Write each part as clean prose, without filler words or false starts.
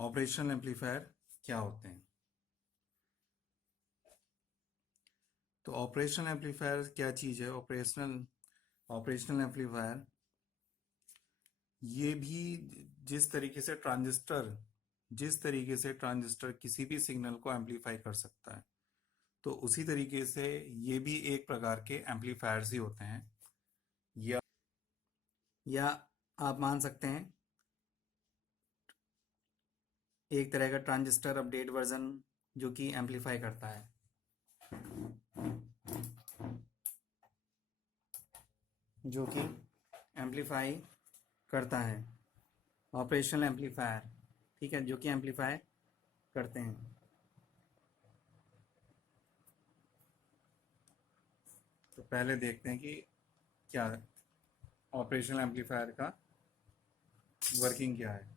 Operational amplifier क्या होते हैं? तो ऑपरेशनल एम्पलीफायर क्या चीज़ है? ऑपरेशनल एम्पलीफायर ये भी जिस तरीके से ट्रांजिस्टर किसी भी सिग्नल को एम्पलीफाई कर सकता है, तो उसी तरीके से ये भी एक प्रकार के एम्पलीफायर्स ही होते हैं। या या आप मान सकते हैं एक तरह का ट्रांजिस्टर अपडेट वर्जन जो कि एम्पलीफाई करता है, जो कि एम्पलीफाई करता है। ऑपरेशनल एम्पलीफायर, ठीक है, जो कि एम्पलीफाई करते हैं। तो पहले देखते हैं कि क्या ऑपरेशनल एम्पलीफायर का वर्किंग क्या है।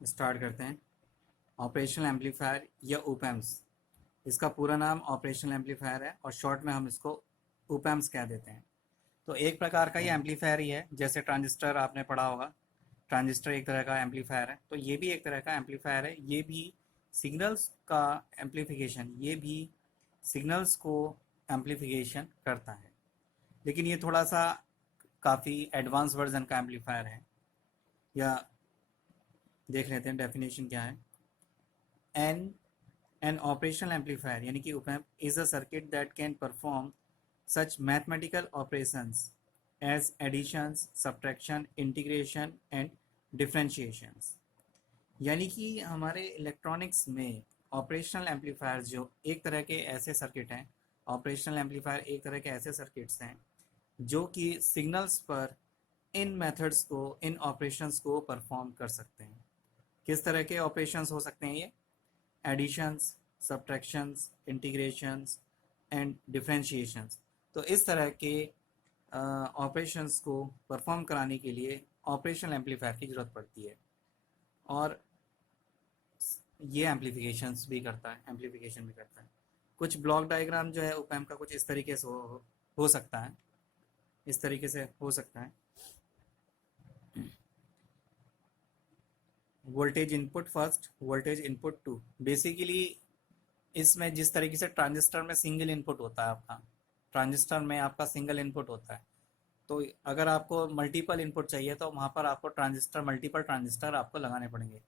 स्टार्ट करते हैं। ऑपरेशनल एम्पलीफायर या ओपैम्स, इसका पूरा नाम ऑपरेशनल एम्पलीफायर है और शॉर्ट में हम इसको ओपैम्स कह देते हैं। तो एक प्रकार का ये एम्पलीफायर ही है, जैसे ट्रांजिस्टर आपने पढ़ा होगा। ट्रांजिस्टर एक तरह का एम्पलीफायर है, तो ये भी एक तरह का एम्पलीफायर है। ये भी सिग्नल्स को एम्पलीफिकेशन करता है, लेकिन ये थोड़ा सा काफ़ी एडवांस वर्जन का एम्पलीफायर है। या देख लेते हैं डेफिनेशन क्या है। एन एन ऑपरेशनल एम्पलीफायर यानी कि op-amp is a circuit that can perform such mathematical operations as additions, subtraction, integration and differentiations। यानी कि हमारे इलेक्ट्रॉनिक्स में ऑपरेशनल एम्पलीफायर जो एक तरह के ऐसे सर्किट हैं, ऑपरेशनल एम्पलीफायर एक तरह के ऐसे सर्किट्स हैं जो कि सिग्नल्स पर इन मेथड्स को, इन ऑपरेशंस को परफॉर्म कर सकते हैं। किस तरह के ऑपरेशंस हो सकते हैं ये? Additions, subtractions, integrations and differentiations. तो इस तरह के ऑपरेशंस को परफॉर्म कराने के लिए ऑपरेशनल एम्पलीफायर की ज़रूरत पड़ती है। और ये एम्पलीफिकेशन भी करता है। कुछ ब्लॉक डायग्राम जो है ओपैम्प का कुछ इस तरीके से हो सकता है, इस तरीके से हो सकता है। Voltage input first, voltage input two. Basically इसमें जिस तरीके से ट्रांजिस्टर में सिंगल इनपुट होता है आपका, ट्रांजिस्टर में आपका सिंगल इनपुट होता है, तो अगर आपको मल्टीपल इनपुट चाहिए तो वहाँ पर आपको मल्टीपल ट्रांजिस्टर आपको लगाने पड़ेंगे।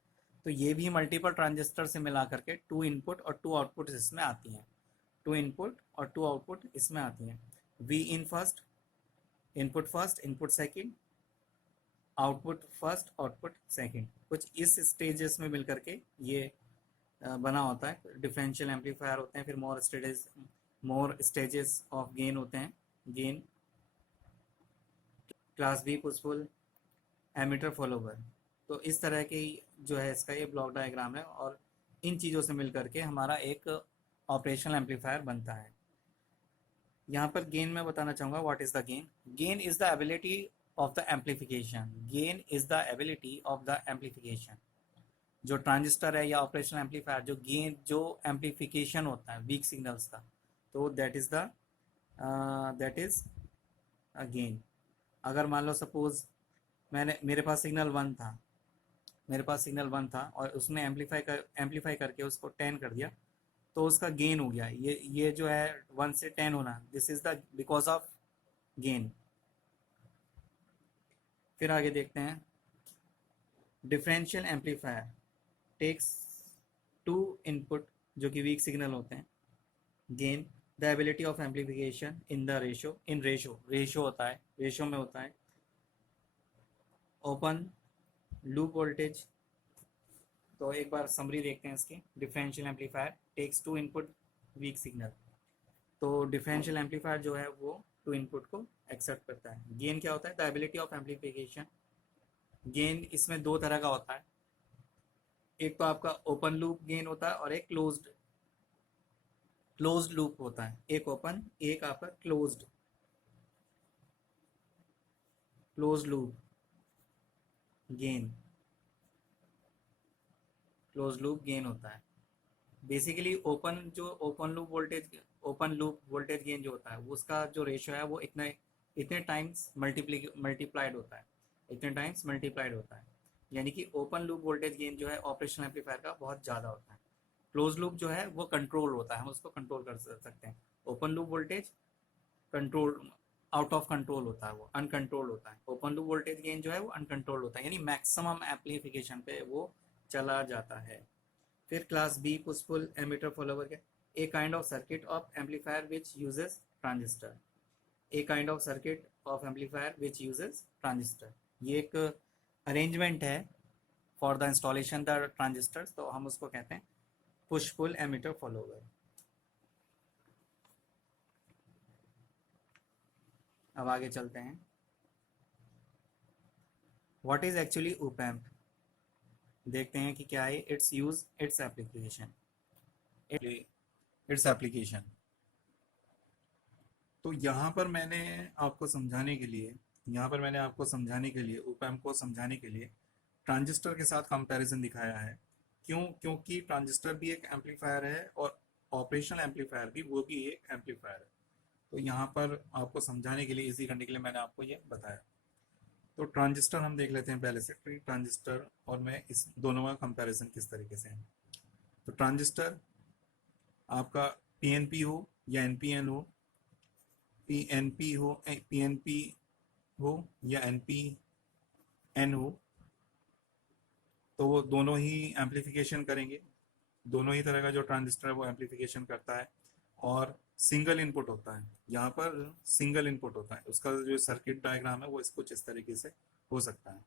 तो ये भी मल्टीपल ट्रांजिस्टर से मिला करके टू इनपुट और टू आउटपुट इसमें आती हैं, टू इनपुट और टू आउटपुट इसमें आती हैं। V in first, input second, output first, output second. कुछ इस स्टेजेस में मिल करके ये बना होता है। डिफरेंशियल एम्पलीफायर होते हैं, फिर मोर स्टेजेस ऑफ गेन होते हैं। Gain, class B push pull, emitter follower. तो इस तरह की जो है इसका ये ब्लॉक डायग्राम है और इन चीज़ों से मिल करके हमारा एक ऑपरेशनल एम्पलीफायर बनता है। यहाँ पर गेन मैं बताना चाहूँगा, what is the gain? Gain is the ability of the amplification. Gain is the ability of the amplification. जो ट्रांजिस्टर है या ऑपरेशनल एम्पलीफायर, जो एम्पलीफिकेशन होता है वीक सिग्नल्स का, तो दैट इज गेन। अगर मान लो सपोज मेरे पास सिग्नल वन था और उसमें एम्पलीफाई करके उसको 10 कर दिया, तो उसका गेन हो गया। ये जो है 1 से 10 होना, this is the because of gain. फिर आगे देखते हैं। Differential amplifier takes two input जो कि वीक सिग्नल होते हैं। Gain, the ability of amplification in the ratio होता है, रेशो में होता है। Open loop voltage. तो एक बार समरी देखते हैं इसकी। Differential amplifier takes two input weak signal. तो डिफरेंशियल एम्पलीफायर जो है वो टू इनपुट को एक्सेप्ट करता है। गेन क्या होता है? The ability of amplification. Gain इसमें दो तरह का होता है, एक तो आपका ओपन लूप गेन होता है और एक क्लोज्ड लूप होता है। एक ओपन, एक आपका closed loop gain. Close loop gain होता है। Basically open loop voltage gain जो होता है उसका जो रेशियो है वो इतने इतने टाइम्स मल्टीप्लाइड होता है, इतने टाइम्स मल्टीप्लाइड होता है। यानी कि ओपन लूप वोल्टेज गेन जो है ऑपरेशनल एम्पलीफायर का बहुत ज़्यादा होता है। क्लोज लूप जो है वो कंट्रोल होता है, हम उसको कंट्रोल कर सकते हैं। Open loop voltage control out of control होता है, वो अनकंट्रोल होता है। ओपन लूप वोल्टेज गेन जो है वो अनकंट्रोल होता है, यानी मैक्सिमम एम्पलीफिकेशन पे वो चला जाता है। फिर class B push pull emitter follower के a kind of circuit of amplifier which uses transistor. A kind of circuit of amplifier which uses transistor, ये एक अरेंजमेंट है for the installation the transistors, तो हम उसको कहते हैं पुश पुल एमिटर फॉलोवर। अब आगे चलते हैं। What is actually op amp, देखते हैं कि क्या है it's use, its application. Its application, तो यहाँ पर मैंने आपको समझाने के लिए ओप एम्प को समझाने के लिए ट्रांजिस्टर के साथ कंपैरिजन दिखाया है। क्यों? क्योंकि ट्रांजिस्टर भी एक एम्पलीफायर है और ऑपरेशनल एम्पलीफायर भी, वो भी एक एम्पलीफायर है। तो यहाँ पर आपको समझाने के लिए, इजी करने के लिए मैंने आपको ये बताया। तो ट्रांजिस्टर हम देख लेते हैं पहले से, ट्रांजिस्टर और मैं इस दोनों का कंपैरिजन किस तरीके से है। तो ट्रांजिस्टर आपका पीएनपी हो या एनपीएन हो, पीएनपी हो या एनपीएन हो, तो वो दोनों ही एम्पलीफिकेशन करेंगे। दोनों ही तरह का जो ट्रांजिस्टर है वो एम्पलीफिकेशन करता है। और सिंगल इनपुट होता है, यहाँ पर सिंगल इनपुट होता है। उसका जो सर्किट डायग्राम है वो इस कुछ इस तरीके से हो सकता है।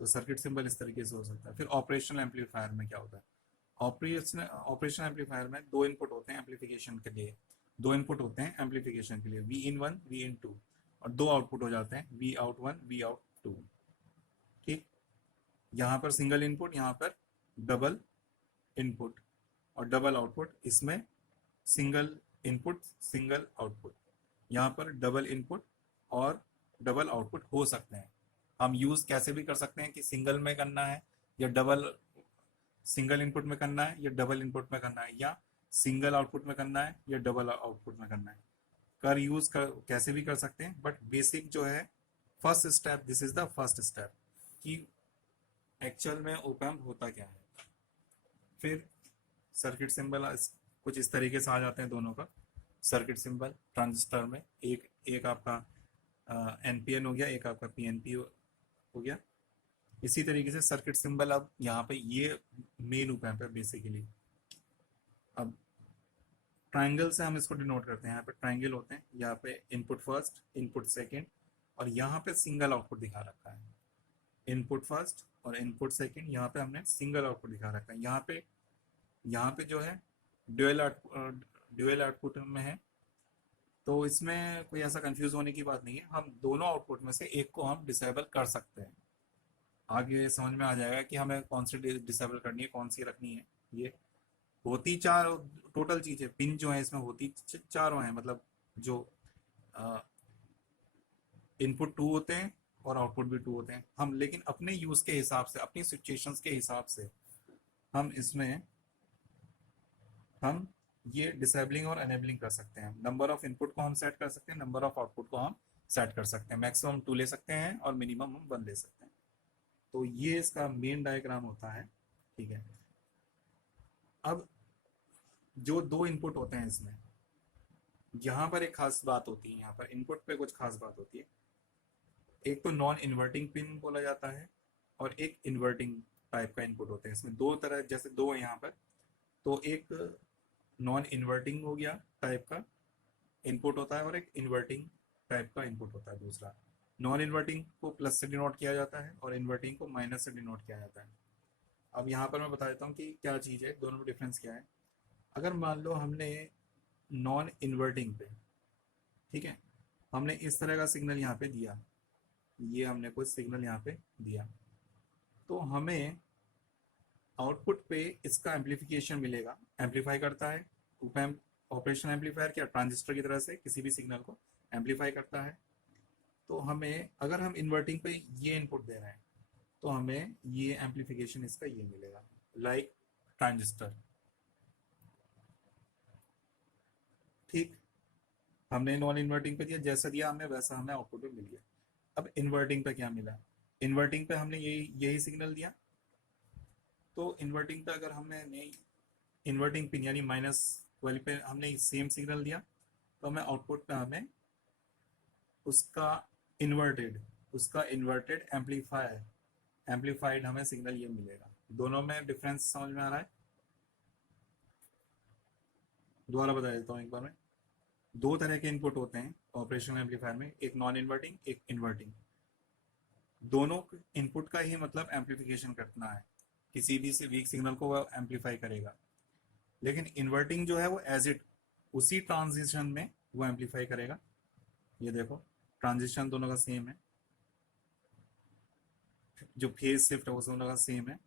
तो सर्किट सिंबल इस तरीके से हो सकता है। फिर ऑपरेशनल एम्पलीफायर में क्या होता है? ऑपरेशनल एम्पलीफायर में दो इनपुट होते हैं एम्पलीफिकेशन के लिए, V in one V in two, और दो आउटपुट हो जाते हैं V out one V out two. ठीक, यहाँ पर सिंगल इनपुट, यहाँ पर डबल इनपुट और डबल आउटपुट। इसमें सिंगल इनपुट सिंगल आउटपुट, यहाँ पर डबल इनपुट और डबल आउटपुट हो सकते हैं। हम यूज कैसे भी कर सकते हैं कि सिंगल में करना है या डबल, सिंगल इनपुट में करना है या डबल इनपुट में करना है, या सिंगल आउटपुट में करना है या डबल आउटपुट में करना है। कैसे भी कर सकते हैं, बट बेसिक जो है first step, this is the first step कि एक्चुअल में ओप एम्प होता क्या है। फिर सर्किट सिंबल कुछ इस तरीके से आ जाते हैं दोनों का। सर्किट सिंबल ट्रांजिस्टर में एक आपका एनपीएन हो गया, एक आपका पीएनपी हो गया। इसी तरीके से सर्किट सिंबल, अब यहाँ पे ये मेन ओप एम्प है बेसिकली। अब ट्राइंगल से हम इसको डिनोट करते हैं। यहाँ पे ट्राइंगल होते हैं, यहाँ पे इनपुट फर्स्ट, इनपुट सेकेंड, और यहाँ पे सिंगल आउटपुट दिखा रखा है। इनपुट फर्स्ट और इनपुट सेकेंड, यहाँ पे हमने सिंगल आउटपुट दिखा रखा है। यहाँ पे जो है ड्यूअल आउटपुट में है। तो इसमें कोई ऐसा कंफ्यूज होने की बात नहीं है, हम दोनों आउटपुट में से एक को हम डिसेबल कर सकते हैं। आगे समझ में आ जाएगा कि हमें कौन सी डिसेबल करनी है, कौन सी रखनी है। ये होती चार टोटल चीजें, पिन जो है इसमें होती चारों हैं, मतलब जो इनपुट टू होते हैं और आउटपुट भी टू होते हैं। हम लेकिन अपने यूज के हिसाब से, अपनी सिचुएशंस के हिसाब से हम इसमें हम ये डिसेबलिंग और एनेबलिंग कर सकते हैं। नंबर ऑफ इनपुट को हम सेट कर सकते हैं, नंबर ऑफ आउटपुट को हम सेट कर सकते हैं। मैक्सिमम 2 ले सकते हैं और मिनिमम हम 1 ले सकते हैं। तो ये इसका मेन डायग्राम होता है। ठीक है, अब जो दो इनपुट होते हैं इसमें, यहाँ पर एक खास बात होती है, यहाँ पर इनपुट पे कुछ खास बात होती है। एक तो नॉन इन्वर्टिंग पिन बोला जाता है और एक इन्वर्टिंग टाइप का इनपुट होता है। इसमें दो तरह, जैसे दो है यहाँ पर, तो एक नॉन इन्वर्टिंग हो गया टाइप का इनपुट होता है और एक इन्वर्टिंग टाइप का इनपुट होता है दूसरा। नॉन इन्वर्टिंग को प्लस से डिनोट किया जाता है और इन्वर्टिंग को माइनस से डिनोट किया जाता है। अब यहाँ पर मैं बता देता हूँ कि क्या चीज़ है, दोनों में डिफरेंस क्या है। अगर मान लो हमने नॉन इन्वर्टिंग पे, ठीक है, हमने इस तरह का सिग्नल यहाँ पे दिया, ये हमने कुछ सिग्नल यहाँ पे दिया, तो हमें आउटपुट पे इसका एम्पलीफिकेशन मिलेगा, एम्पलीफाई करता है। ऑपरेशन एम्पलीफायर क्या ट्रांजिस्टर की तरह से किसी भी सिग्नल को एम्पलीफाई करता है। तो हमें, अगर हम इन्वर्टिंग पे ये इनपुट दे रहे हैं तो हमें ये एम्पलीफिकेशन इसका ये मिलेगा। Like transistor. ठीक, हमने नॉन इन्वर्टिंग पे दिया, जैसा दिया हमने वैसा हमें आउटपुट में मिल गया। अब इन्वर्टिंग पे क्या मिला? इन्वर्टिंग पे हमने यही यही सिग्नल दिया। तो इन्वर्टिंग पे अगर हमने नहीं, इन्वर्टिंग पिन यानी -12 पे हमने सेम सिग्नल दिया, तो हमें आउटपुट पे हमें उसका इन्वर्टेड एम्पलीफाइड हमें सिग्नल ये मिलेगा। दोनों में डिफरेंस समझ में आ रहा है? दोबारा बता देता हूँ एक बार में। दो तरह के इनपुट होते हैं ऑपरेशनल एम्पलीफायर में, एक नॉन इन्वर्टिंग, एक इन्वर्टिंग। दोनों इनपुट का ही मतलब एम्पलीफिकेशन करना है, किसी भी से वीक सिग्नल को वह एम्पलीफाई करेगा। लेकिन इन्वर्टिंग जो है वो एज इट उसी ट्रांजिशन में वो एम्पलीफाई करेगा। ये देखो ट्रांजिशन दोनों का सेम है, जो फेज शिफ्ट है वो दोनों का सेम है।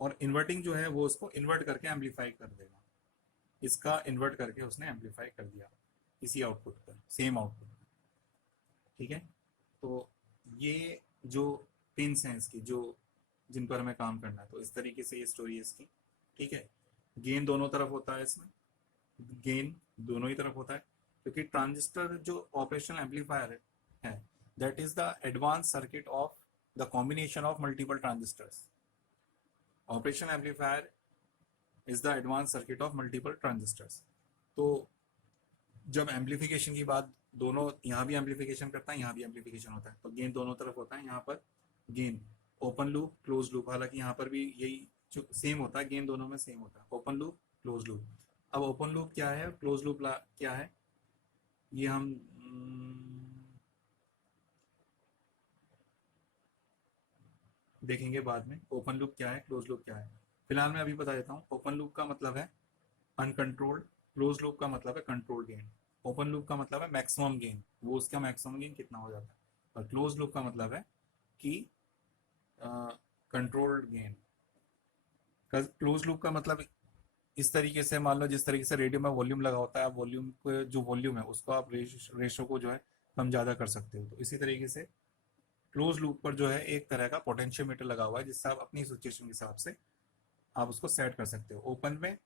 और इन्वर्टिंग जो है वो उसको इन्वर्ट करके एम्पलीफाई कर देगा। इसका इन्वर्ट करके उसने एम्पलीफाई कर दिया इसी आउटपुट पर, सेम आउटपुट। ठीक है, तो ये जो पिंस हैं इसकी, जो जिन पर हमें काम करना है, तो इस तरीके से ये स्टोरी है इसकी। ठीक है, गेन दोनों तरफ होता है इसमें, गेन दोनों ही तरफ होता है, क्योंकि ट्रांजिस्टर जो ऑपरेशनल एम्पलीफायर है that is the advance circuit of the combination of multiple transistors. Operational amplifier is the advance circuit of multiple transistors. तो जब एम्पलीफिकेशन की बात, दोनों यहाँ भी एम्पलीफिकेशन करता है, यहाँ भी एम्पलीफिकेशन होता है, तो गेन दोनों तरफ होता है। यहाँ पर gain open loop close loop, हालांकि यहाँ पर भी यही जो सेम होता है, गेन दोनों में सेम होता है, ओपन लूप क्लोज लूप। अब ओपन लूप क्या है, क्लोज लूप क्या है, ये हम देखेंगे बाद में। ओपन लूप क्या है, क्लोज लूप क्या है, फिलहाल मैं अभी बता देता हूँ। ओपन लूप का मतलब है अनकंट्रोल्ड, क्लोज लूप का मतलब है कंट्रोल गेन। ओपन लूप का मतलब है मैक्सिमम गेन, वो उसका मैक्सिमम गेन कितना हो जाता है, और क्लोज लूप का मतलब है कि कंट्रोल्ड गेन। क्लोज लूप का मतलब इस तरीके से, मान लो जिस तरीके से रेडियो में वॉल्यूम लगा होता है, आप वॉल्यूम को, जो वॉल्यूम है उसको आप रेशो को जो है कम ज़्यादा कर सकते हो। तो इसी तरीके से क्लोज लूप पर जो है एक तरह का पोटेंशियोमीटर लगा हुआ है, जिससे आप अपनी सिचुएशन के हिसाब से आप उसको सेट कर सकते हो। ओपन में,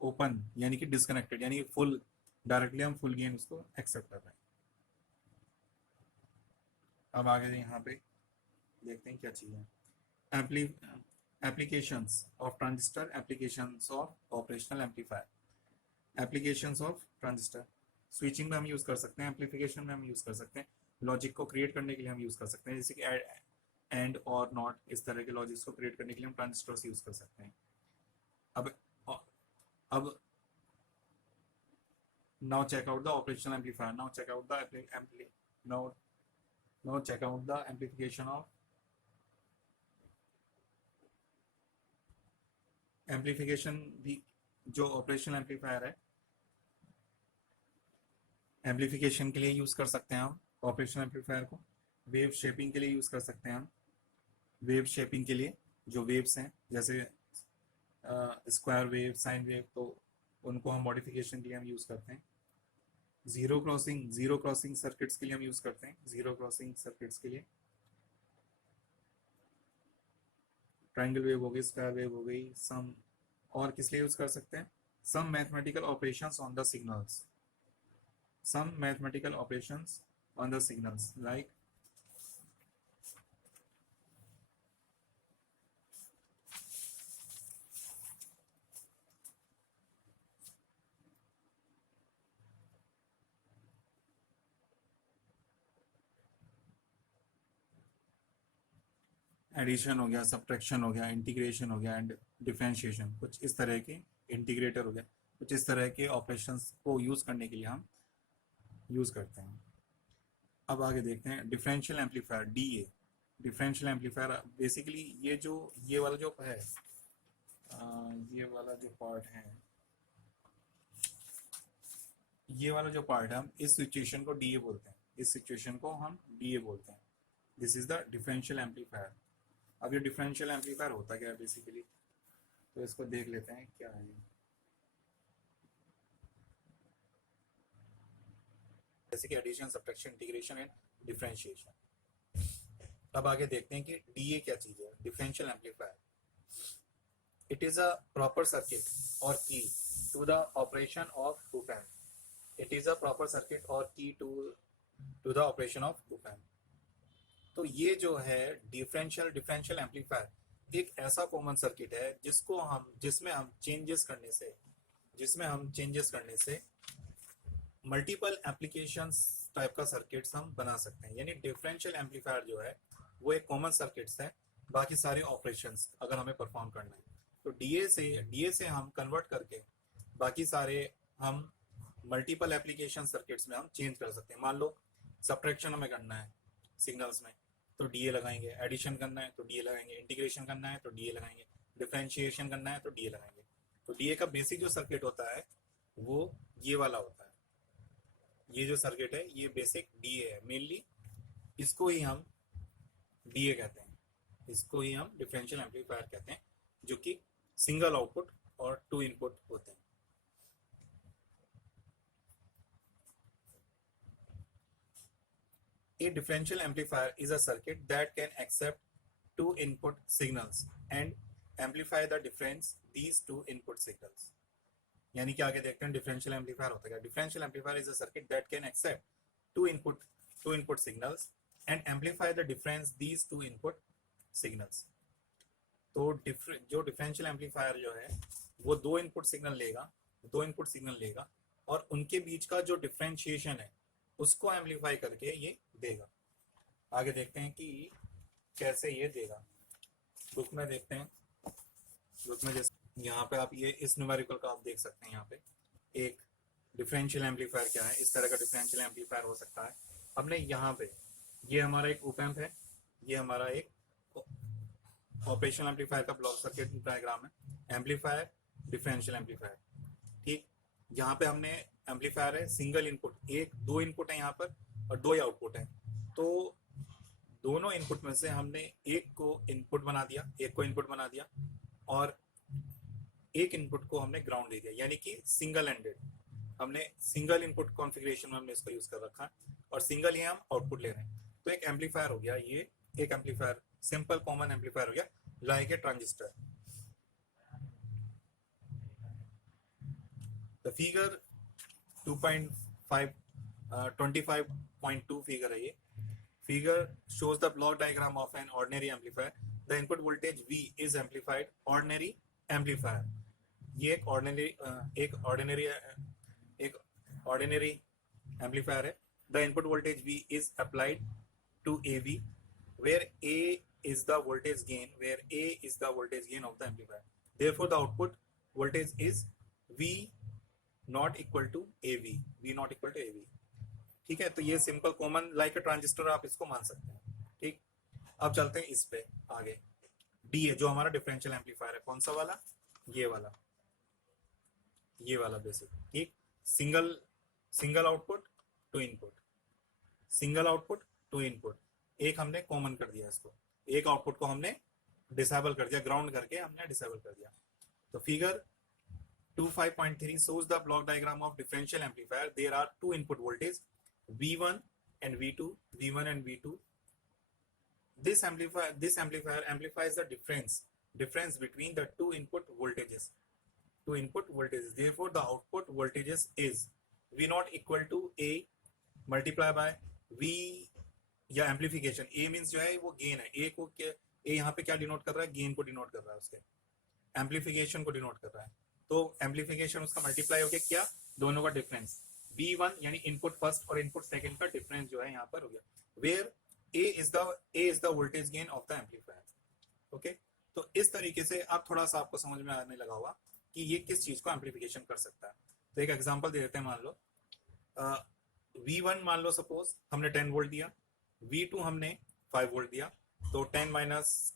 ओपन यानी कि डिस्कनेक्टेड, यानी फुल, डायरेक्टली हम फुल गेन उसको एक्सेप्ट कर रहे हैं। अब आगे यहाँ पे देखते हैं क्या चीज़ है। Applications of transistor, applications of operational amplifier. Applications of transistor, switching में हम यूज़ कर सकते हैं, एम्पलीफिकेशन में हम यूज़ कर सकते हैं, लॉजिक को क्रिएट करने के लिए हम यूज़ कर सकते हैं, जैसे कि एंड और नॉट, इस तरह के लॉजिक्स को क्रिएट करने के लिए हम ट्रांजिस्टर्स यूज़ कर सकते हैं। अब now check out the operational amplifier, now check out the now check out the amplification of amplification भी। जो ऑपरेशनल एम्पलीफायर है, एम्पलीफिकेशन के लिए यूज़ कर सकते हैं हम ऑपरेशनल एम्पलीफायर को। वेव शेपिंग के लिए यूज़ कर सकते हैं हम, वेव शेपिंग के लिए जो वेव्स हैं, जैसे स्क्वायर वेव, साइन वेव, तो उनको हम मॉडिफिकेशन के लिए हम यूज़ करते हैं। जीरो क्रॉसिंग सर्किट्स के लिए हम यूज़ करते हैं, जीरो क्रॉसिंग सर्किट्स के लिए। ट्रायंगल वेव हो गई, स्क्वायर वेव हो गई, सम। और किस लिए यूज़ कर सकते हैं, some mathematical operations on the signals, some mathematical operations on the signals like addition हो गया, सब्ट्रैक्शन हो गया, इंटीग्रेशन हो गया एंड डिफरेंशिएशन, कुछ इस तरह के, इंटीग्रेटर हो गया, कुछ इस तरह के ऑपरेशंस को यूज़ करने के लिए हम यूज़ करते हैं। अब आगे देखते हैं differential amplifier, DA. Differential amplifier basically ये वाला जो है, ये वाला जो पार्ट है, ये वाला जो पार्ट है, हम इस सिचुएशन को डीए बोलते हैं, इस सिचुएशन को हम डीए बोलते हैं। This is the differential amplifier. अब ये डिफरेंशियल एम्पलीफायर होता क्या है बेसिकली, तो इसको देख लेते हैं क्या है। जैसे कि addition, subtraction, integration and differentiation. अब आगे देखते हैं कि डीए क्या चीज़ है, differential amplifier. It is a proper circuit or key to the operation of op-amp. It is a proper circuit or key to the operation of op-amp. तो ये जो है डिफरेंशियल एम्पलीफायर एक ऐसा कॉमन सर्किट है जिसमें हम चेंजेस करने से मल्टीपल एप्लीकेशंस टाइप का सर्किट्स हम बना सकते हैं। यानी डिफरेंशियल एम्पलीफायर जो है वो एक कॉमन सर्किट्स है बाकी सारे ऑपरेशंस अगर हमें परफॉर्म करना है तो डीए से हम कन्वर्ट करके बाकी सारे हम मल्टीपल एप्लीकेशन सर्किट्स में हम चेंज कर सकते हैं। मान लो सब्ट्रैक्शन हमें करना है सिग्नल्स में तो डीए लगाएंगे, एडिशन करना है तो डीए लगाएंगे, इंटीग्रेशन करना है तो डीए लगाएंगे, डिफरेंशिएशन करना है तो डीए लगाएंगे। तो डीए का बेसिक जो सर्किट होता है वो ये वाला होता है। ये जो सर्किट है ये बेसिक डीए है मेनली, इसको ही हम डीए कहते हैं, इसको ही हम डिफरेंशियल एम्पलीफायर कहते हैं, जो कि सिंगल आउटपुट और 2 इनपुट होते हैं। A differential amplifier is a circuit that can accept 2 input signals and amplify the difference these 2 input signals। यानी कि आगे देखते हैं डिफरेंशियल एम्पलीफायर होता है। Differential amplifier is a circuit that can accept two input signals and amplify the difference these 2 input signals. तो जो differential amplifier जो है वो 2 इनपुट सिग्नल लेगा और उनके बीच का जो डिफरेंशिएशन है उसको एम्पलीफाई करके ये देगा। आगे देखते हैं कि कैसे ये देगा। बुक में देखते हैं, बुक में जैसे यहाँ पे आप ये इस न्यूमेरिकल का आप देख सकते हैं। यहाँ पे एक डिफरेंशियल एम्पलीफायर क्या है, इस तरह का डिफरेंशियल एम्पलीफायर हो सकता है। हमने यहाँ पे ये हमारा एक ओप-एम्प है, ये हमारा एक ऑपरेशनल एम्पलीफायर का ब्लॉक सर्किट डायग्राम है, एम्पलीफायर डिफरेंशियल एम्पलीफायर। ठीक, यहाँ पे हमने एम्पलीफायर है सिंगल इनपुट, 2 इनपुट है यहाँ पर और 2 आउटपुट है। तो दोनों इनपुट में से हमने एक को इनपुट बना दिया और एक इनपुट को हमने ग्राउंड दे दिया, यानी कि सिंगल एंडेड। हमने सिंगल इनपुट कॉन्फ़िगरेशन में हमने इसको यूज कर रखा है और सिंगल ही हम आउटपुट ले रहे हैं। तो एक एम्पलीफायर हो गया, ये एक एम्पलीफायर, सिंपल कॉमन एम्पलीफायर हो गया like a transistor. The figure 25.2 figure है ये। Figure shows the block diagram of an ordinary amplifier. The input voltage V is amplified ordinary amplifier. ये एक ordinary amplifier है। The input voltage V is applied to AV, where A is the voltage gain of the amplifier. Therefore, the output voltage is V not equal to AV. ठीक है, तो ये simple common like a transistor आप इसको मान सकते हैं। ठीक, अब चलते हैं इस पे आगे। डीए जो हमारा डिफरेंशियल एम्पलीफायर है, कौन सा वाला? ये वाला बेसिक। ठीक, सिंगल आउटपुट 2 इनपुट, एक हमने कॉमन कर दिया इसको, एक आउटपुट को हमने डिसेबल कर दिया, ग्राउंड करके हमने डिसेबल कर दिया। तो figure 25.3 shows the block diagram of differential amplifier. There are 2 input voltage V1 and V2. This amplifier amplifies the difference between the 2 input voltages. Therefore, the output voltages is V naught equal to A multiply by V या amplification. A means जो है वो gain है, A यहाँ पे क्या denote कर रहा है? गेन को डिनोट कर रहा है, उसके एम्पलीफिकेशन को डिनोट कर रहा है। तो एम्पलीफिकेशन उसका मल्टीप्लाई हो गया क्या? दोनों का डिफरेंस V1 यानी इनपुट फर्स्ट और इनपुट सेकंड का डिफरेंस जो है यहाँ पर हो गया, where A is the voltage gain of the amplifier. Okay, तो इस तरीके से आप थोड़ा सा आपको समझ में आने लगा होगा कि ये किस चीज को एम्पलीफिकेशन कर सकता है। तो एक एग्जांपल दे देते हैं। मान लो V1 मान लो सपोज हमने 10 वोल्ट दिया, V2 हमने 5 वोल्ट दिया, तो 10 माइनस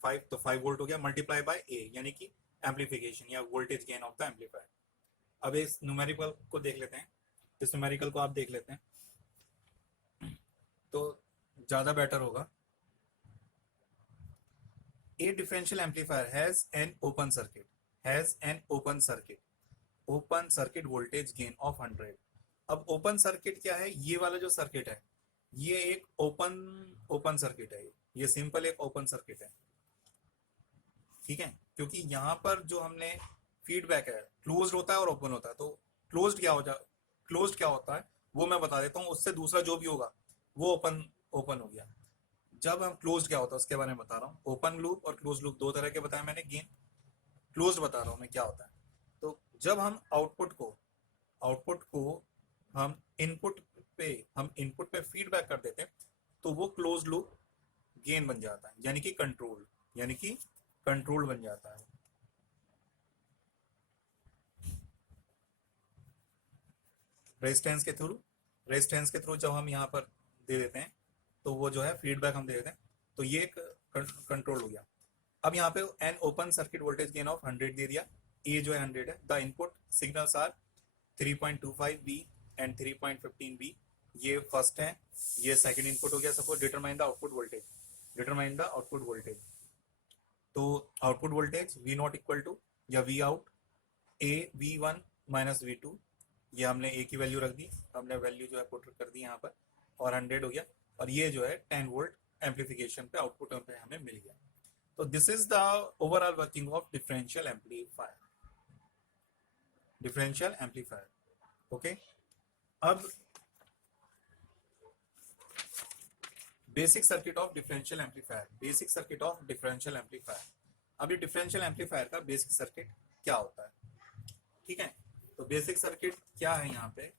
5 तो 5 वोल्ट हो गया, मल्टीप्लाई बाय A यानी कि एम्पलीफिकेशन या voltage gain of the amplifier. अब इस न्यूमेरिकल को देख लेते हैं, इस न्यूमेरिकल को आप देख लेते हैं तो ज्यादा बेटर होगा। A differential amplifier has an open circuit voltage gain of 100। अब ओपन सर्किट क्या है? ये वाला जो सर्किट है ये एक ओपन सर्किट है। ये सिंपल एक ओपन सर्किट है, ठीक है, क्योंकि यहाँ पर जो हमने फीडबैक है क्लोज्ड होता है और ओपन होता है, तो क्लोज्ड क्या होता है वो मैं बता देता हूँ, उससे दूसरा जो भी होगा वो ओपन ओपन हो गया। जब हम क्लोज्ड क्या होता है उसके बारे में बता रहा हूँ। ओपन लूप और क्लोज लूप दो तरह के बताया मैंने, गेन क्लोज्ड बता रहा हूँ मैं क्या होता है। तो जब हम आउटपुट को हम इनपुट पे फीडबैक कर देते हैं तो वो क्लोज लूप गेन बन जाता है, यानी कि कंट्रोल बन जाता है। रेजिस्टेंस के थ्रू जब हम यहाँ पर दे देते हैं तो वो जो है फीडबैक हम दे देते हैं, तो ये एक कंट्रोल हो गया। अब यहाँ पे an open circuit voltage gain of 100 दे दिया, ए जो है 100 है। The input signals are 3.25 V and 3.15 V, ये फर्स्ट है, ये सेकंड इनपुट हो गया। Suppose determine the output voltage, तो output voltage V naught equal to या V out A V one minus V two, ये हमने ए की वैल्यू रख दी, हमने वैल्यू जो है पुट कर दी यहाँ पर, और 100 हो गया। और ये जो है 10 वोल्ट एम्पलीफिकेशन पे आउटपुट पे हमें मिल गया। तो this is the overall working of differential amplifier. Okay, अब basic circuit of differential amplifier. अब ये डिफरेंशियल एम्पलीफायर का बेसिक सर्किट क्या होता है, ठीक है। तो बेसिक सर्किट क्या है यहाँ पे,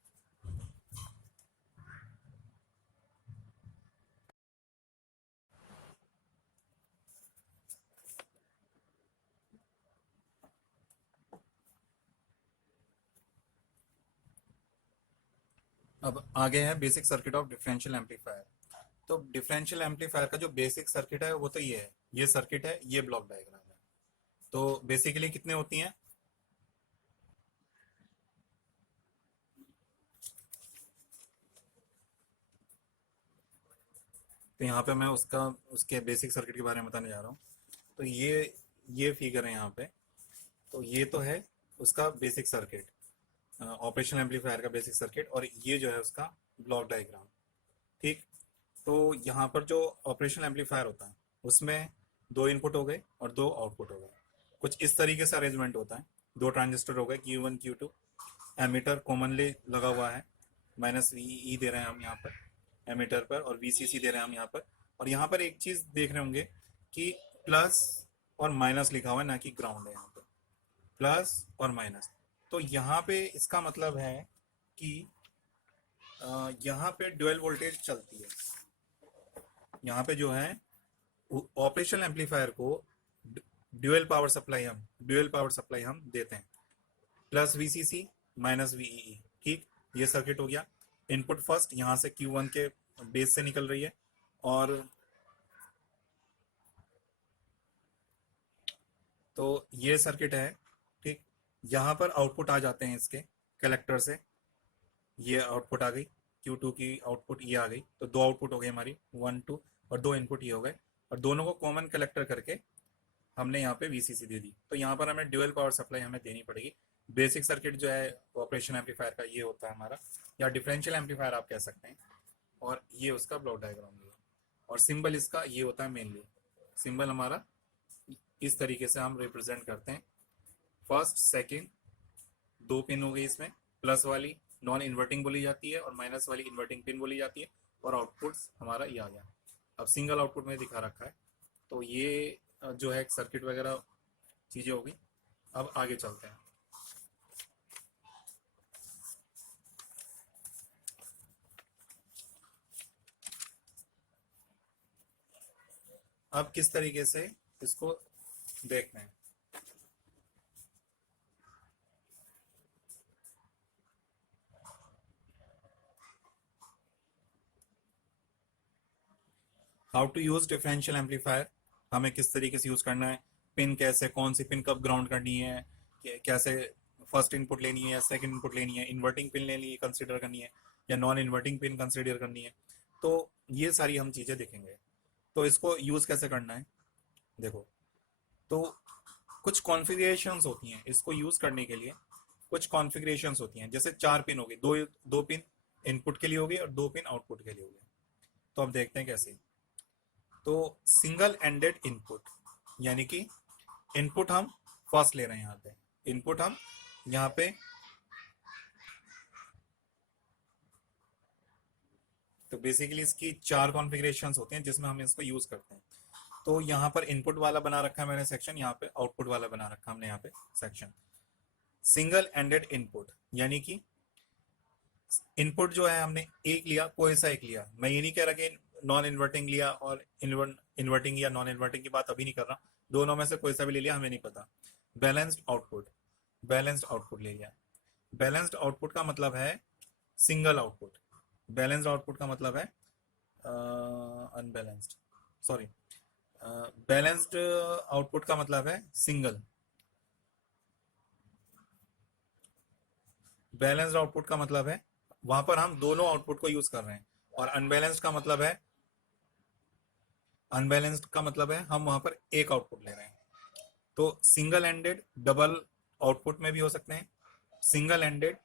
अब आगे है basic circuit of differential amplifier. तो डिफरेंशियल एम्पलीफायर का जो बेसिक सर्किट है वो तो ये है, ये सर्किट है, ये ब्लॉक डायग्राम है। तो बेसिकली कितने होती हैं, तो यहाँ पे मैं उसके बेसिक सर्किट के बारे में बताने जा रहा हूँ। तो ये फिगर है यहाँ पे, तो ये तो है उसका बेसिक सर्किट, ऑपरेशनल एम्पलीफायर का बेसिक सर्किट, और ये जो है उसका ब्लॉक डायग्राम, ठीक। तो यहाँ पर जो ऑपरेशनल एम्पलीफायर होता है उसमें 2 इनपुट हो गए और 2 आउटपुट हो गए। कुछ इस तरीके से अरेंजमेंट होता है, 2 ट्रांजिस्टर हो गए Q1 Q2, एमीटर कॉमनली लगा हुआ है, माइनस VEE दे रहे हैं हम यहाँ पर एमीटर पर, और VCC दे रहे हैं हम यहाँ पर। और यहाँ पर एक चीज देख रहे होंगे कि प्लस और माइनस लिखा हुआ है, ना कि ग्राउंड है यहाँ पर, प्लस और माइनस। तो यहाँ पे इसका मतलब है कि यहाँ पे ड्यूअल वोल्टेज चलती है। यहाँ पे जो है ऑपरेशनल एम्पलीफायर को ड्यूअल पावर सप्लाई हम देते हैं, प्लस VCC माइनस VEE, ठीक। ये सर्किट हो गया। इनपुट फर्स्ट यहाँ से Q1 के बेस से निकल रही है, और तो ये सर्किट है, ठीक। यहाँ पर आउटपुट आ जाते हैं इसके कलेक्टर से, ये आउटपुट आ गई Q2 की आउटपुट, ये आ गई। तो 2 आउटपुट हो गए हमारी, 1 2, और 2 इनपुट ये हो गए, और दोनों को कॉमन कलेक्टर करके हमने यहाँ पे VCC दे दी। तो यहाँ पर हमें ड्यूअल पावर सप्लाई हमें देनी पड़ेगी। बेसिक सर्किट जो है ऑपरेशन एम्पलीफायर का ये होता है हमारा, या डिफरेंशियल एम्पलीफायर आप कह सकते हैं। और ये उसका ब्लॉक डायग्राम है, और सिंबल इसका ये होता है मेनली। सिंबल हमारा इस तरीके से हम रिप्रेजेंट करते हैं। फर्स्ट सेकंड 2 पिन हो गई, इसमें प्लस वाली नॉन इन्वर्टिंग बोली जाती है और माइनस वाली इन्वर्टिंग पिन बोली जाती है, और आउटपुट हमारा ये आ गया। अब सिंगल आउटपुट में दिखा रखा है। तो ये जो है सर्किट वगैरह चीजें होगी। अब आगे चलते हैं। अब किस तरीके से इसको देखते हैं। How to use differential amplifier, हमें किस तरीके से यूज करना है, पिन कैसे, कौन सी पिन कब ग्राउंड करनी है, कैसे फर्स्ट इनपुट लेनी है या सेकंड इनपुट लेनी है, इन्वर्टिंग पिन लेनी है कंसिडर करनी है या नॉन इन्वर्टिंग पिन कंसिडर करनी है। तो ये सारी हम चीजें देखेंगे। तो इसको यूज कैसे करना है, देखो। तो कुछ कॉन्फ़िगरेशंस होती हैं इसको यूज करने के लिए, कुछ कॉन्फ़िगरेशंस होती हैं। जैसे 4 पिन हो गई, दो पिन इनपुट के लिए हो गई और 2 पिन आउटपुट के लिए हो गई। तो अब देखते हैं कैसे। तो सिंगल एंडेड इनपुट यानी कि इनपुट हम फर्स्ट ले रहे हैं, यहाँ पे इनपुट हम यहाँ पे तो बेसिकली इसकी 4 कॉन्फ़िगरेशंस होते हैं जिसमें हम इसको यूज करते हैं। तो यहाँ पर इनपुट वाला बना रखा है मैंने सेक्शन, यहाँ पे आउटपुट वाला बना रखा हमने यहाँ पे सेक्शन। सिंगल एंडेड इनपुट यानी कि इनपुट जो है हमने एक लिया, कोई सा एक लिया। मैं ये नहीं कह रहा कि नॉन इन्वर्टिंग लिया और इन्वर्टिंग या नॉन इन्वर्टिंग की बात अभी नहीं कर रहा, दोनों में से कोई सा भी ले लिया हमें नहीं पता। बैलेंस्ड आउटपुट ले लिया। बैलेंस्ड आउटपुट का मतलब है सिंगल आउटपुट। बैलेंस्ड आउटपुट का मतलब है अनबैलेंस्ड, सॉरी, बैलेंस्ड आउटपुट का मतलब है सिंगल। बैलेंस्ड आउटपुट का मतलब है वहां पर हम दोनों आउटपुट को यूज कर रहे हैं, और अनबैलेंस्ड का मतलब है हम वहां पर एक आउटपुट ले रहे हैं। तो सिंगल एंडेड डबल आउटपुट में भी हो सकते हैं, सिंगल एंडेड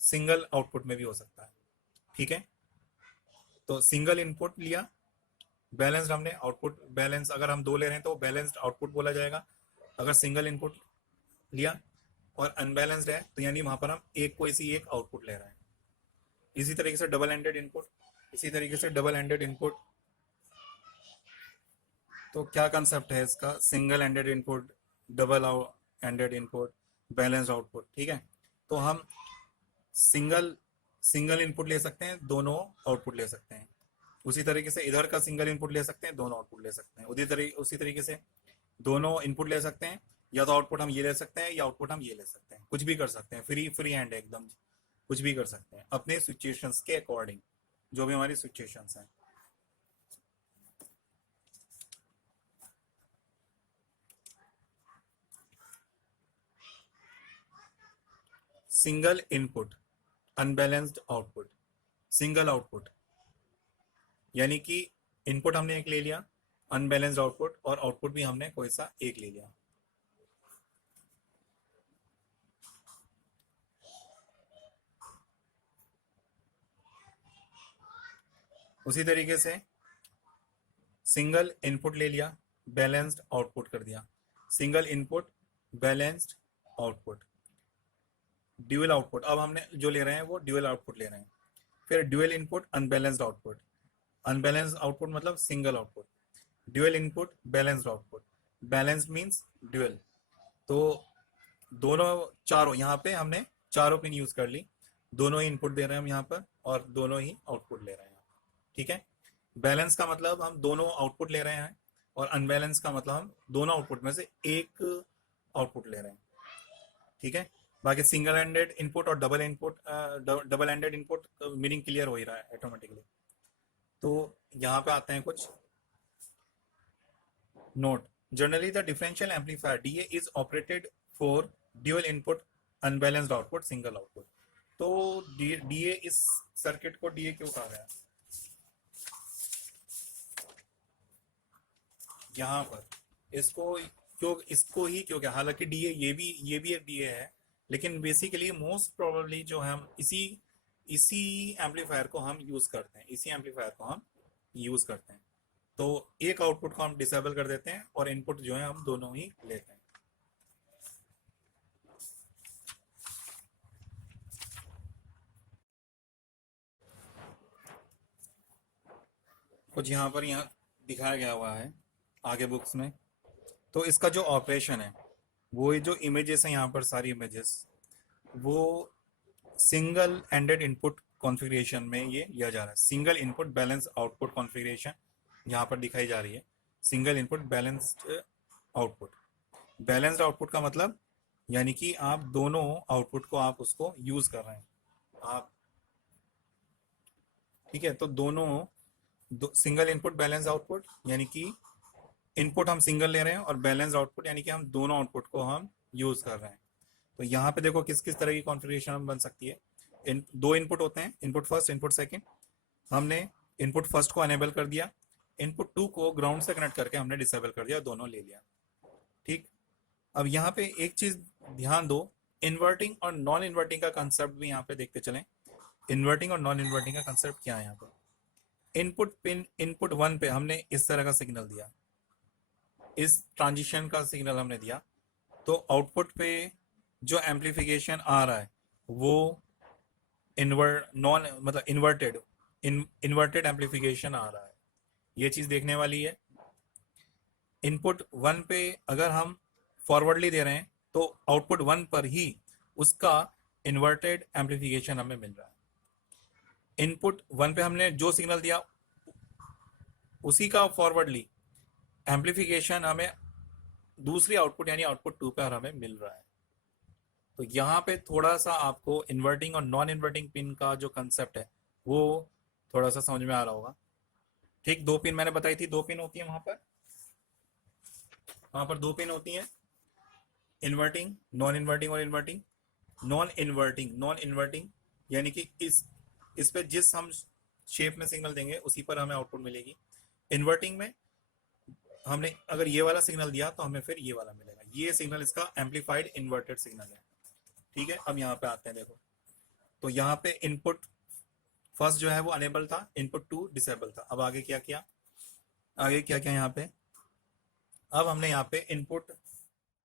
सिंगल आउटपुट में भी हो सकता है। ठीक है, तो सिंगल इनपुट लिया, बैलेंस्ड हमने आउटपुट, बैलेंस अगर हम 2 ले रहे हैं तो बैलेंस्ड आउटपुट बोला जाएगा। अगर सिंगल इनपुट लिया और अनबैलेंस्ड है तो यानी वहां पर हम एक आउटपुट ले रहे हैं। इसी तरीके से डबल एंडेड इनपुट, तो क्या कंसेप्ट है इसका, single ended input, double ended input, balanced output. ठीक है, तो हम सिंगल इनपुट ले सकते हैं, दोनों आउटपुट ले सकते हैं। उसी तरीके से इधर का सिंगल इनपुट ले सकते हैं, दोनों आउटपुट ले सकते हैं। उसी तरीके से दोनों इनपुट ले सकते हैं, या तो आउटपुट हम ये ले सकते हैं या आउटपुट हम ये ले सकते हैं, कुछ भी कर सकते हैं। फ्री हैंड है एकदम, कुछ भी कर सकते हैं अपने सिचुएशंस के अकॉर्डिंग, जो भी हमारी सिचुएशंस हैं। Single input unbalanced output, single output यानी कि इनपुट हमने एक ले लिया, अनबैलेंस्ड आउटपुट, और आउटपुट भी हमने कोई सा एक ले लिया। उसी तरीके से सिंगल इनपुट ले लिया, बैलेंस्ड आउटपुट कर दिया। Single input balanced output, dual output, अब हमने जो ले रहे हैं वो ड्यूअल आउटपुट ले रहे हैं। फिर dual input unbalanced output, unbalanced output मतलब single output. Dual input balanced output, balanced means dual. तो दोनों चारों यहाँ पे हमने चारों पिन यूज कर ली, दोनों ही इनपुट दे रहे हैं हम यहाँ पर और दोनों ही आउटपुट ले रहे हैं। ठीक है, बैलेंस का मतलब हम दोनों आउटपुट ले रहे हैं, और अनबैलेंस का मतलब हम दोनों आउटपुट में से एक आउटपुट ले रहे हैं। ठीक है, बाकी सिंगल एंडेड इनपुट और double ended input meaning clear हो ही रहा है ऑटोमेटिकली। तो यहाँ पे आते हैं कुछ note. Generally the differential amplifier DA is operated for dual input unbalanced output single output. तो डीए, इस सर्किट को डीए क्यों कहा गया यहाँ पर, इसको ही क्यों क्या, हालांकि डीए ये भी एक डीए है, लेकिन बेसिकली मोस्ट प्रोबेबली जो हम इसी एम्पलीफायर को हम यूज करते हैं। तो एक आउटपुट को हम डिसेबल कर देते हैं और इनपुट जो है हम दोनों ही लेते हैं। कुछ यहाँ दिखाया गया हुआ है आगे बुक्स में। तो इसका जो ऑपरेशन है, वो जो इमेजेस है यहाँ पर, सारी इमेजेस, वो सिंगल एंडेड इनपुट कॉन्फ़िगरेशन में ये लिया जा रहा है। Single input balance output configuration यहाँ पर दिखाई जा रही है। Single input balanced output, balanced output का मतलब यानी कि आप दोनों आउटपुट को आप उसको यूज कर रहे हैं आप। ठीक है, तो सिंगल इनपुट बैलेंस आउटपुट यानी कि इनपुट हम सिंगल ले रहे हैं, और बैलेंस आउटपुट यानी कि हम दोनों आउटपुट को हम यूज कर रहे हैं। तो यहाँ पे देखो किस किस तरह की कॉन्फ़िगरेशन बन सकती है। 2 इनपुट होते हैं, इनपुट फर्स्ट, इनपुट सेकंड। हमने इनपुट फर्स्ट को अनेबल कर दिया, इनपुट 2 को ग्राउंड से कनेक्ट करके हमने डिसेबल कर दिया, दोनों ले लिया। ठीक, अब यहाँ पे एक चीज ध्यान दो, इन्वर्टिंग और नॉन इन्वर्टिंग का कंसेप्ट भी यहाँ पे देखते चलें। इन्वर्टिंग और नॉन इन्वर्टिंग का कंसेप्ट क्या है यहाँ पर। इनपुट पिन इनपुट 1 पे हमने इस तरह का सिग्नल दिया, इस ट्रांजिशन का सिग्नल हमने दिया, तो आउटपुट पे जो एम्पलीफिकेशन आ रहा है वो इन्वर्टेड एम्पलीफिकेशन आ रहा है। ये चीज़ देखने वाली है। इनपुट 1 पे अगर हम फॉरवर्डली दे रहे हैं तो आउटपुट 1 पर ही उसका इन्वर्टेड एम्पलीफिकेशन हमें मिल रहा है। इनपुट 1 पे हमने जो सिग्नल दिया उसी का फॉरवर्डली एम्पलीफिकेशन हमें दूसरी आउटपुट यानी आउटपुट 2 पर हमें मिल रहा है। तो यहाँ पे थोड़ा सा आपको इन्वर्टिंग और नॉन इन्वर्टिंग पिन का जो कंसेप्ट है वो थोड़ा सा समझ में आ रहा होगा। ठीक, 2 पिन मैंने बताई थी, 2 पिन होती है वहां पर 2 पिन होती हैं, इन्वर्टिंग, नॉन इन्वर्टिंग और इन्वर्टिंग। नॉन इन्वर्टिंग यानी कि इस पे जिस हम शेप में सिग्नल देंगे उसी पर हमें आउटपुट मिलेगी। इन्वर्टिंग में हमने अगर ये वाला सिग्नल दिया तो हमें फिर ये वाला मिलेगा। ये सिग्नल इसका एम्पलीफाइड इन्वर्टेड सिग्नल है। ठीक है, अब यहाँ पे आते हैं। देखो, तो यहाँ पे इनपुट फर्स्ट जो है वो अनेबल था, इनपुट 2 डिसेबल था। अब आगे क्या किया यहाँ पे, अब हमने यहाँ पे इनपुट